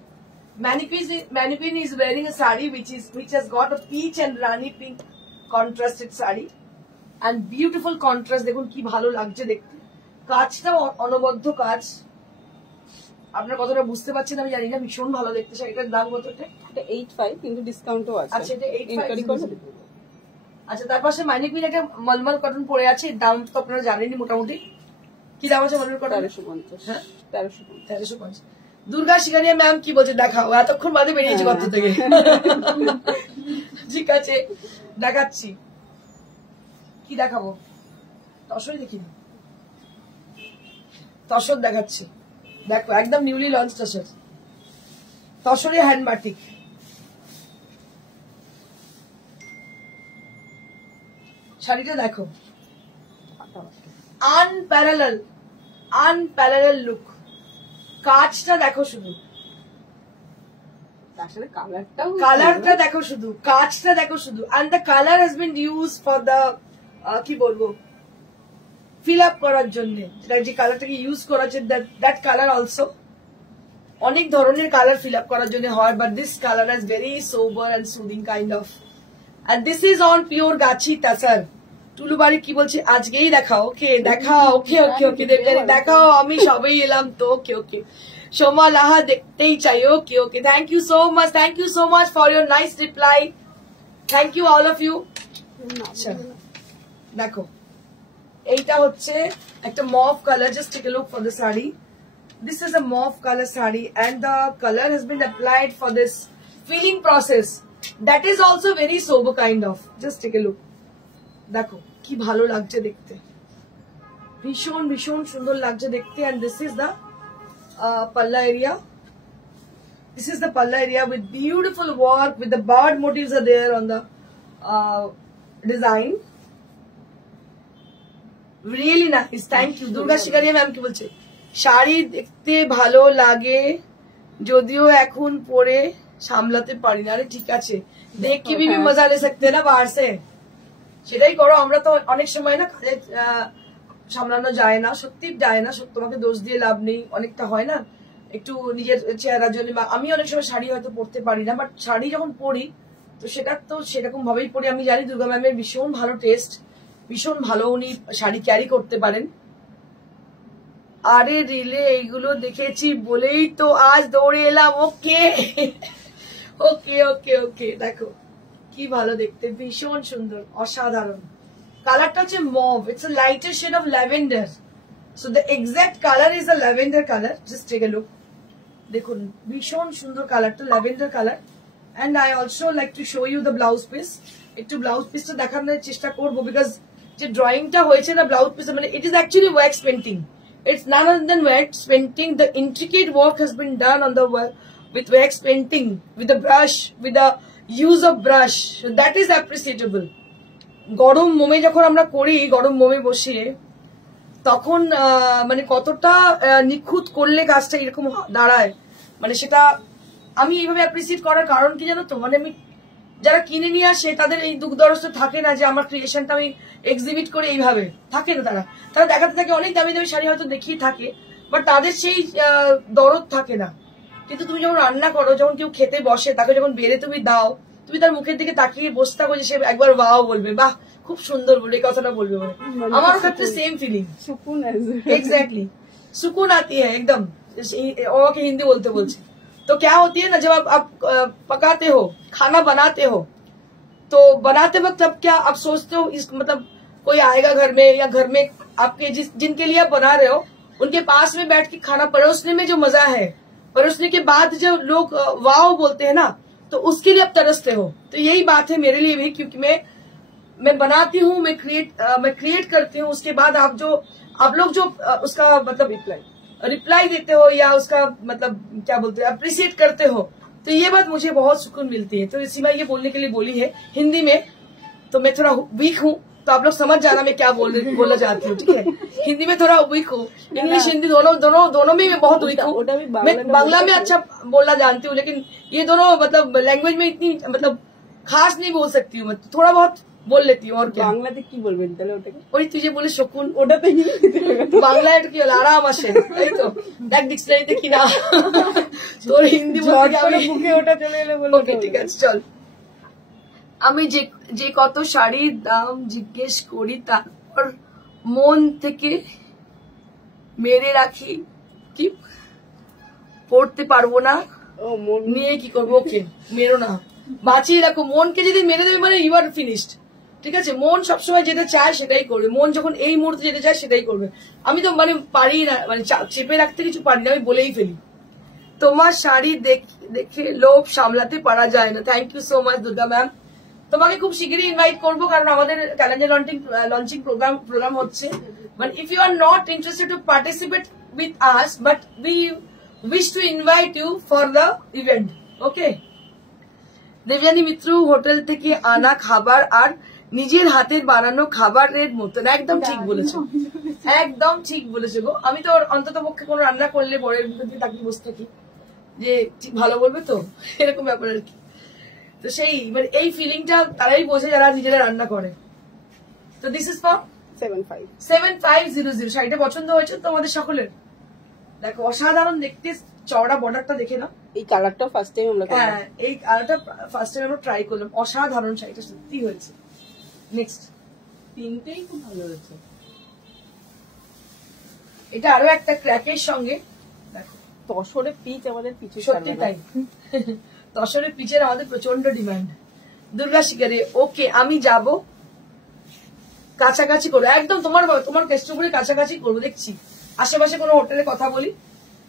Manipin is wearing a saree which has got a peach and rani pink contrasted saree, and beautiful contrast. দেখুন কি ভালো লাগছে দেখতে, কাজটাও অনবদ্য কাজ। আপনার কতটা বুঝতে পারছেন আমি জানি না, ভীষণ ভালো দেখতে। শাড়িটার দাম কত? এটা 85, কিন্তু ডিসকাউন্টও আছে। আচ্ছা এটা 85। আচ্ছা তার পাশে মানিকমিল একটা মলমল কটন পরে আছে, দাম তো আপনারা জানেনই মোটামুটি। কি দাম আছে মলমল কটন? 1350। হ্যাঁ 1350। দুর্গা শিকারিয়া ম্যাম কি বলছে দেখাও, এতক্ষণ বাদে বেরিয়েছে কত থেকে। ঠিক আছে দেখাচ্ছি, কি দেখাবো? তসরই দেখি না, তসর দেখাচ্ছি। দেখো একদম নিউলি লঞ্চ তসর, তসরে হ্যান্ড বাটিক। শাড়িটা দেখো, আনপ্যারালাল লুক। কাজটা দেখো শুধু, কালারটা দেখো শুধু, কাজটা দেখো শুধু। and the color has been used for the কি বলবো, ফিল আপ করার জন্য, যে কালারটাকে ইউজ করা হচ্ছে, that color also অনেক ধরনের কালার ফিল আপ করার জন্য হয়, but this color is very sober and soothing kind of, and this is on pure গাছি তাসার। টুলুবাড়ি কি বলছে, আজকেই দেখাও। ওকে দেখাও, ওকে ওকে ওকে দেবজানি দেখাও, আমি সবাই এলাম তো। ওকে ওকে সোমা লাহা দেখতেই চাই। Okay okay thank you so much for your nice reply, thank you all of you. আচ্ছা দেখো এইটা হচ্ছে একটা mauve colour, just take a look for the sari. This is a mauve color saree, and the color has been applied for this filling process. That is also very sober kind of. Just take a look. দেখো কি ভালো লাগছে দেখতে, ভীষণ ভীষণ সুন্দর লাগছে দেখতে। And this is the palla area. This is the palla area with beautiful work, with the bird motifs are there on the design. Really nice, thank you. Durga Shikaria ma'am কি বলছে, শাড়ি দেখতে ভালো লাগে যদিও এখন পরে সামলাতে পারি না। আরে ঠিক আছে, দেখ কি भी মজা ले सकते हैं ना बाहर से, সেটাই করো। আমরা তো অনেক সময় না কাজে সামলানো যায় না, সত্যি যায় না, তোমাকে দোষ দিয়ে লাভ নেই। অনেকটা হয় না একটু নিজের চেহারার জন্য, আমি অনেক সময় শাড়ি হয়তো পরতে পারি না, বাট শাড়ি যখন পরি তো সেটা তো সেরকম ভাবেই পরি। আমি জানি দুর্গা ম্যামের ভীষণ ভালো টেস্ট, ভীষণ ভালো উনি শাড়ি ক্যারি করতে পারেন। আরে রিলে এইগুলো দেখেছি বলেই তো আজ দৌড়ে এলাম। ওকে ওকে ওকে ওকে, দেখো কি ভালো দেখতে, ভীষণ সুন্দর, অসাধারণ। কালারটা হচ্ছে mauve, it's a lighter shade of lavender. So the exact colour is a lavender colour. Just take a look, দেখুন ভীষণ সুন্দর কালারটা, lavender colour. And I also like to show you the blouse piece. একটু blouse পিসটা দেখানোর চেষ্টা করবো, because যে ড্রয়িংটা হয়েছে না ব্লাউজ পিস, মানে it is actually wax painting. It's none other than wax painting. The intricate work has been done on the with wax painting, with the brush, with the use of brush. So that is appreciable. গরম মোমে যখন আমরা করি, গরম মোমে বসিয়ে, তখন মানে কতটা নিখুঁত করলে কাজটা এরকম দাঁড়ায়, মানে সেটা আমি এইভাবে অ্যাপ্রিসিয়েট করার কারণ কি জানো তো, মানে আমি যারা কিনে নিয়ে আসে তাদের এই দুঃখদরস্ত থাকে না যে আমার ক্রিয়েশনটা আমি এক্সিবিট করে এইভাবে, থাকে না। তারা দেখাতে থাকে অনেক দামি দামি শাড়ি হয়তো দেখিয়ে থাকে, বাট তাদের সেই দরদ থাকে না। কিন্তু তুমি যখন রান্না করো, যখন কেউ খেতে বসে, তাকে যখন বেড়ে তুমি দাও, তুমি তার মুখের দিকে তাকিয়ে বসে থাকো যে সে একবার বাও বলবে, বাহ খুব সুন্দর বলে, এই কথাটা বলবে বলে। আমার ক্ষেত্রে সেম ফিলিং, সুকুন, এক্স্যাক্টলি सुकून आती है एकदम। और के हिंदी बोलते बोलते तो क्या होती है ना, जब आप पकाते हो, खाना बनाते हो, तो बनाते वक्त अब क्या आप सोचते हो, इस मतलब कोई आएगा घर में, या घर में आपके जिनके लिए आप बना रहे हो, उनके पास में बैठ के खाना परोसने में जो मजा है, परोसने के बाद जो लोग वाओ बोलते हैं ना, तो उसके लिए आप तरसते हो। तो यही बात है मेरे लिए भी, क्योंकि मैं बनाती हूँ, मैं क्रिएट करती हूँ, उसके बाद आप लोग जो उसका मतलब रिप्लाई देते हो, या उसका मतलब क्या बोलते हैं, अप्रिशिएट करते हो, तो ये बात मुझे बहुत सुकून मिलती है। तो इसी में ये बोलने के लिए बोली है हिंदी में। तो मैं थोड़ा वीक हूँ, तो आप लोग समझ जाना मैं क्या बोलना चाहती हूँ, ठीक है। हिंदी में थोड़ा वीक हूँ, इंग्लिश हिंदी दोनों में मैं बहुत वीक हूँ। मैं बांग्ला में अच्छा बोलना जानती हूँ, लेकिन ये दोनों मतलब लैंग्वेज में इतनी मतलब खास नहीं बोल सकती हूँ। मैं थोड़ा बहुत बोल लेती हूँ। और क्या বাংলাতে কি বলবেন তাহলে ওটাকে? ওই তুই যে বলে শকুন, ওটাতে বাংলায় কি হলো, আরাম আসে, তাই তো। দেখ ডিকশনারিতে কি না, তোর হিন্দি বলতে আমি বুকে ওটা চলে এলো বলে। ওকে ঠিক আছে চল। আমি যে কত শাড়ির দাম জিজ্ঞেস করি, তারপর মন থেকে মেরে রাখি, কি পড়তে পারবো না, নিয়ে কি করবো, ওকে মেরো না, বাঁচিয়ে রাখো। মনকে যদি মেরে দেবে মানে ইউ আর ফিনিশড, ঠিক আছে। মন সবসময় যেটা চায় সেটাই করবে, মন যখন এই মুহূর্তে যেটা চায় সেটাই করবে। আমি তো মানে পারি না, মানে চেপে রাখতে কিছু পারি না, আমি বলেই ফেলি। তোমার শাড়ি দেখে লোভ সামলাতে পারা যায় না। Thank you so much Durga ma'am. তোমাকে খুব শীঘ্রই ইনভাইট করবো, কারণ আমাদের ক্যালেন্ডার লঞ্চিং প্রোগ্রাম হচ্ছে। But if you are not interested to participate with us, but we wish to invite you for the event, okay. Debjani Mitra, hotel থেকে আনা খাবার আর নিজের হাতের বানানো খাবারের মতন। একদম ঠিক বলেছো, একদম ঠিক বলেছো গো। আমি তো অন্তত পক্ষে কোনো রান্না করলে বরের দিকে তাকিয়ে বসে থাকি যে ভালো বলবে তো, এরকম ব্যাপার আর কি। তো সেই মানে এই ফিলিংটা তারাই বোঝে যারা নিজেরা রান্না করে। তো দিস ইজ ফর 7500। শাড়িটা পছন্দ হয়েছে তোমাদের সকলের? দেখো অসাধারণ দেখতে, চওড়া বর্ডারটা দেখে না। এই কালারটা ফার্স্ট টাইম আমরা, হ্যাঁ এই কালারটা ফার্স্ট টাইম আমরা ট্রাই করলাম, অসাধারণ শাড়িটা সত্যি হয়েছে। নেক্সট তিনটেই খুব ভালো হয়েছে। এটা আরো একটা ক্র্যাকের সঙ্গে, দেখো তসরে পিচ আমাদের পিছু, সত্যি তাই। তসরে পিচের আমাদের প্রচন্ড ডিমান্ড। দুর্গা শিকারে, ওকে আমি যাব, কাছাকাছি করবো একদম, তোমার কেষ্টপুরে কাছাকাছি করবো। দেখছি আশেপাশে কোনো হোটেলে কথা বলি,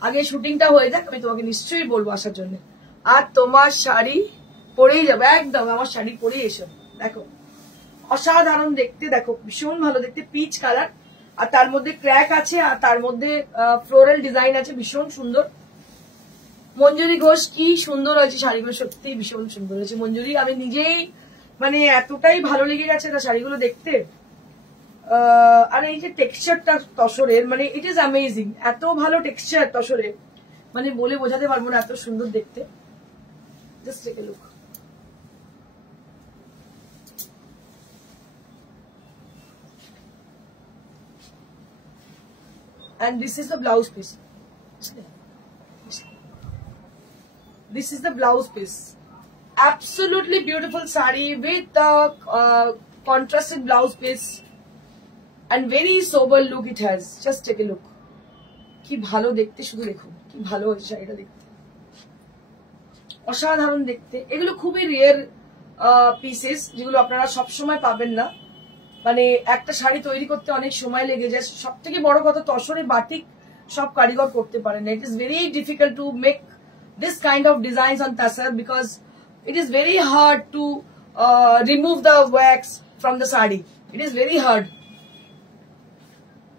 আগে শুটিংটা হয়ে যাক, আমি তোমাকে নিশ্চয়ই বলবো আসার জন্য। আর তোমার শাড়ি পরেই যাবো, একদম আমার শাড়ি পরেই এসো। দেখো অসাধারণ দেখতে, দেখো ভীষণ ভালো দেখতে, পিচ কালার, আর তার মধ্যে ক্র্যাক আছে, আর তার মধ্যে ফ্লোরাল ডিজাইন আছে, ভীষণ সুন্দর। মঞ্জুরি ঘোষ, কি সুন্দর হয়েছে শাড়িগুলো, সত্যি ভীষণ সুন্দর হয়েছে মঞ্জুরি। আমি নিজেই মানে এতটাই ভালো লেগে গেছে না শাড়িগুলো দেখতে, আর এই যে টেক্সচারটা তসরের, মানে ইট ইজ অ্যামেজিং, এত ভালো টেক্সচার তসরের, মানে বলে বোঝাতে পারবো না, এত সুন্দর দেখতে। Just take a look. And this is the blouse piece. This is the blouse piece. Absolutely beautiful sari with the contrasted blouse piece and very sober look it has. Just take a look. কি ভালো দেখতে, শুধু দেখুন কি ভালো হয়েছে শাড়িটা দেখতে, অসাধারণ দেখতে। এগুলো খুবই রেয়ার পিসেস, যেগুলো আপনারা সবসময় পাবেন না। মানে একটা শাড়ি তৈরি করতে অনেক সময় লেগে যায়। সব থেকে বড় কথা, তসরে বাটিক সব কারিগর করতে পারে না। It is very difficult to make this kind of designs on tasar because it is very hard to remove the wax from the sari. It is very hard.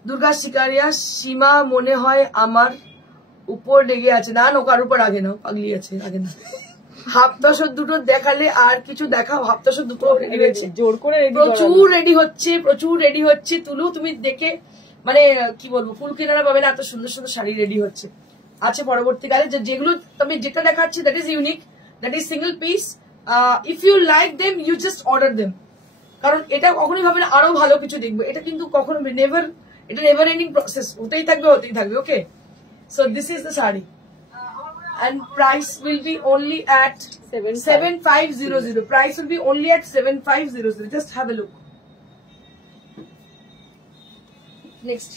Durga Shikaria Shima mone hoy amar upor lege ache na, nokar upor age na, pagli ache age na। Half দশর দুটো দেখালে আর কিছু দেখাও, half দশর দুটো ready হয়েছে, জোর করে প্রচুর রেডি হচ্ছে, প্রচুর রেডি হচ্ছে। তুলু তুমি দেখে মানে কি বলবো, ফুল কিনারা পাবে না, এত সুন্দর সুন্দর শাড়ি রেডি হচ্ছে। আছে পরবর্তীকালে যেগুলো তবে যেটা দেখাচ্ছি that is unique, that is single piece. If you like them you just order them, কারণ এটা কখনোই ভাবে না আরো ভালো কিছু দেখবো, এটা কিন্তু কখনো নেভার, এটা নেভার এন্ডিং প্রসেস, হতেই থাকবে হতেই থাকবে। Okay, so this is the sari and price will be only at 7500. Price will be only at 7500. Just have a look. Next.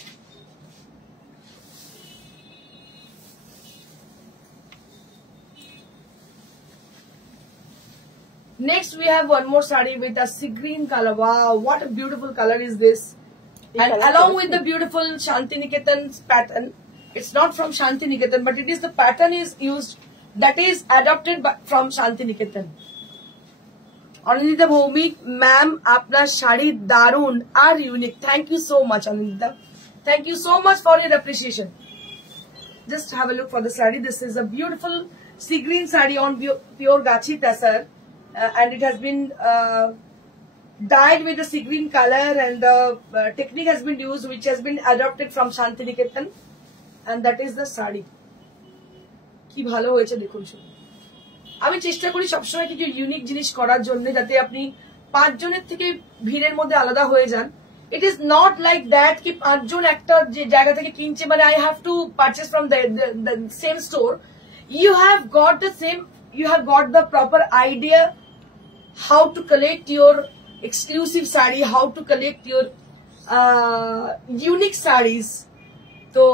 Next we have one more saree with a sea green color. Wow, what a beautiful color is this. And along with the beautiful Shantiniketan's pattern, it's not from Shantiniketan, but it is the pattern is used that is adopted from Shantiniketan. Anindita Bhomik, ma'am, apnar shari darun are unique. Thank you so much, Anindita. Thank you so much for your appreciation. Just have a look for the saree. This is a beautiful sea green saree on pure Gachi Tasar, and it has been dyed with the sea green color, and the technique has been used which has been adopted from Shantiniketan. And that is the sari. কি ভালো হয়েছে দেখুন শুধু। আমি চেষ্টা করি সবসময় কিছু ইউনিক জিনিস করার জন্য, যাতে আপনি 5 জনের থেকে ভিড়ের মধ্যে আলাদা হয়ে যান। It is not like that কি 5 জন একটা যে জায়গা থেকে কিনছে মানে I have to purchase from the same store. You have got the same, you have got the proper idea how to collect your exclusive sari, how to collect your unique saris. So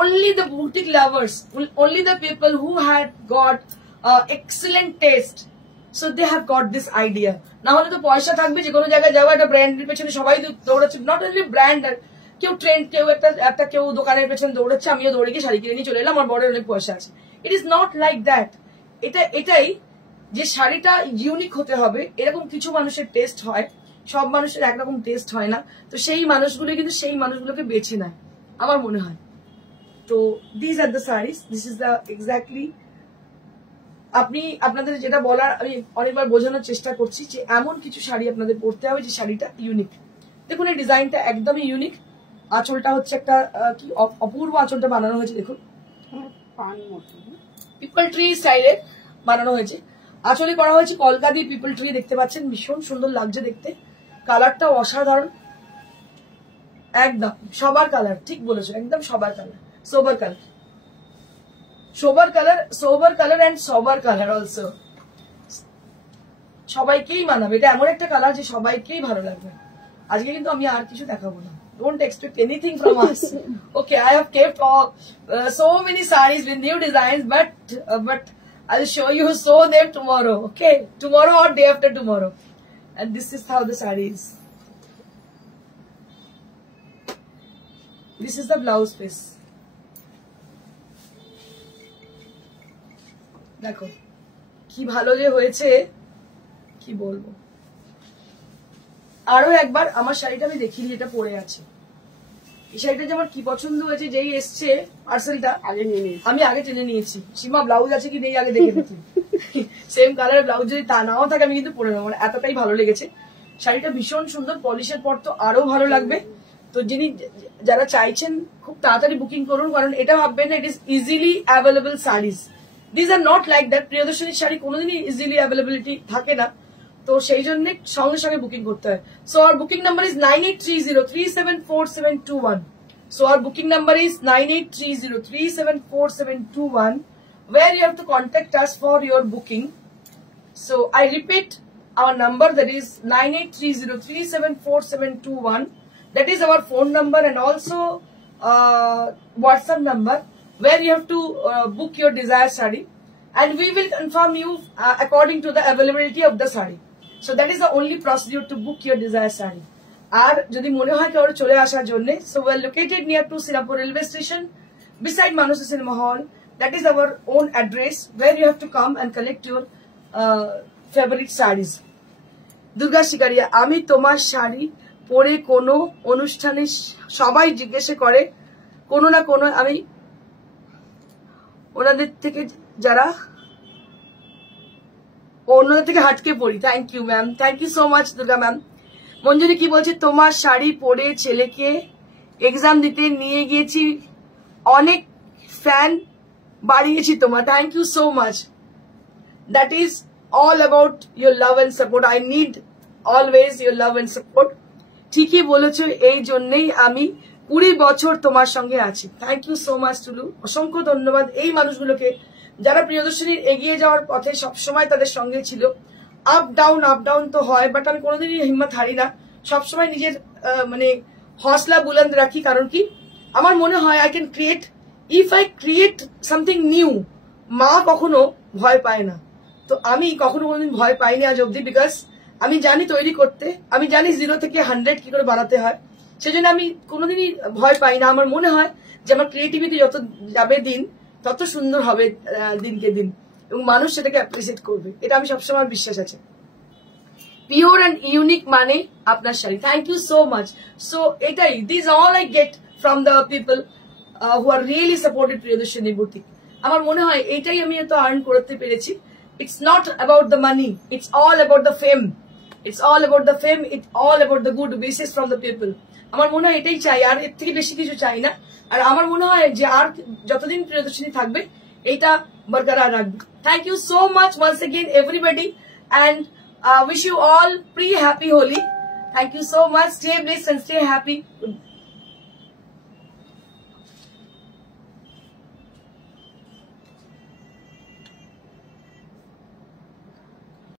only the boutique lovers, only the people who had got excellent taste, so they have got this idea. না হলে তো পয়সা থাকবে, যে কোনো জায়গায় যাবো একটা ব্র্যান্ডের পেছনে সবাই দৌড়াচ্ছে, নট অনলি ব্র্যান্ড, কেউ ট্রেন্ড, কেউ একটা কেউ দোকানের পেছনে দৌড়াচ্ছে, আমিও দৌড়ে গিয়ে শাড়ি কিনে নিয়ে চলে এলাম, আমার বড় অনেক পয়সা আছে। ইট ইজ নট লাইক দ্যাট। এটাই যে শাড়িটা ইউনিক হতে হবে, এরকম কিছু মানুষের টেস্ট হয়, সব মানুষের একরকম টেস্ট হয় না, তো সেই মানুষগুলো কিন্তু সেই মানুষগুলোকে বেছে নেয় আমার মনে হয়। তো these are the sarees, this is the exactly আপনি আপনাদের যেটা বলার আমি অনেকবার বোঝানোর চেষ্টা করছি যে এমন কিছু শাড়ি আপনাদের পরতে হবে যে শাড়িটা ইউনিক। দেখুন এই ডিজাইনটা একদমই ইউনিক। আঁচলটা হচ্ছে একটা কি অপূর্ব আঁচলটা বানানো হয়েছে, দেখুন পিপল ট্রি স্টাইলে বানানো হয়েছে। আঁচলে করা হয়েছে কলকা দিয়ে পিপল ট্রি, দেখতে পাচ্ছেন ভীষণ সুন্দর লাগছে দেখতে, কালারটাও অসাধারণ, একদম সবার কালার, ঠিক বলেছো, একদম সবার colour, sober color, sober color and sober color also সবাইকেই মানাবে। এটা এমন একটা কালার যে সবাইকেই ভালো লাগবে। আজকে কিন্তু আমি আর কিছু দেখাবো না, don't expect anything from us. Okay, I have kept so many sarees with new designs, but I'll show you them tomorrow. Okay, tomorrow or day after tomorrow. And this is how the saree is. This is the blouse piece. দেখো কি ভালো যে হয়েছে, কি বলবো। আরো একবার আমার শাড়িটা আমি দেখিনি, যেটা পরে আছে। এই শাড়িটা যে আমার কি পছন্দ হয়েছে, যেই এসছে পার্সেলটা আমি আগে টেনে নিয়েছি। সীমা ব্লাউজ আছে কি নেই আগে দেখে দেখি, সেম কালারের ব্লাউজ যদি তা নাও থাকে আমি কিন্তু পরে নেবো, এতটাই ভালো লেগেছে। শাড়িটা ভীষণ সুন্দর, পলিশের পর তো আরো ভালো লাগবে। তো যারা চাইছেন খুব তাড়াতাড়ি বুকিং করুন, কারণ এটা ভাববেন না it is easily available saris. This are not like that. প্রিয়দর্শনীর শাড়ি কোনোদিনই ইজিলি অ্যাভেলেবিলিটি থাকে না, তো সেই জন্য সঙ্গে সঙ্গে বুকিং করতে হয়। So our booking number is 9830374721। So our booking number is 9830374721, where you have to contact us for your booking. So I repeat our number, that is 9830374721. That is our phone number and also WhatsApp number, where you have to book your desired saree, and we will confirm you according to the availability of the saree. So that is the only procedure to book your desired saree. আর যদি মনে হয় কেউ চলে আসার জন্য, so we are located near to Sirapur railway station, beside Manasa Cinema Hall. That is our own address, where you have to come and collect your favorite sarees. Durga শিকারিয়া, আমি তোমার শাড়ি পরে কোনো অনুষ্ঠানে সবাই জিজ্ঞেস করে, কোনো না কোনো আমি ওনাদের থেকে হাটকে পড়ি। Thank you ma'am, thank you so much Durga ma'am. Manjuri কি বলছে, তোমার শাড়ি পরে ছেলেকে এক্সাম দিতে নিয়ে গিয়েছি, অনেক ফ্যান বাড়িয়েছি তোমার। Thank you so much. That is all about your love and support. I need always your love and support. ঠিকই বলেছো, এই জন্যই আমি 20 বছর তোমার সঙ্গে আছি। থ্যাংক ইউ সো মাচ টুলু, অসংখ্য ধন্যবাদ এই মানুষগুলোকে যারা প্রিয়দর্শনীর এগিয়ে যাওয়ার পথে সবসময় তাদের সঙ্গে ছিল। আপ ডাউন তো হয়, বাট আমি কোনোদিনই হিম্মত হারি না, সবসময় নিজের মানে হসলা বুলন্দ রাখি। কারণ কি, আমার মনে হয় I can create, if I create something new. মা কখনো ভয় পায় না, তো আমি কখনো কোনোদিন ভয় পাইনি আজ অব্দি, বিকজ আমি জানি তৈরি করতে, আমি জানি 0 থেকে 100 কি করে বানাতে হয়, সেজন্য আমি কোনোদিনই ভয় পাই না। আমার মনে হয় যে আমার ক্রিয়েটিভিটি যত যাবে দিন তত সুন্দর হবে দিনকে দিন, এবং মানুষ সেটাকে অ্যাপ্রিসিয়েট করবে, এটা আমি সবসময় বিশ্বাস আছে। পিওর অ্যান্ড ইউনিক মানে আপনার sari. Thank you so much. So এটাই, this all I get from the people who are really supported Priyadarshini boutique. আমার মনে হয় এইটাই আমি এত আর্ন করতে পেরেছি। It's not about the money. It's all about the fame. It's all about the fame. It's all about the good wishes from the people. আমার মনে হয় এটাই চাই, আর এর থেকে বেশি কিছু চাই না। আর আমার মনে হয় যে আর যতদিন প্রিয়দর্শনী থাকবে এইটা বরকরার রাখবে। Thank you so much once again everybody, and wish you all pre-happy Holi. Thank you so much. Stay blessed and stay happy.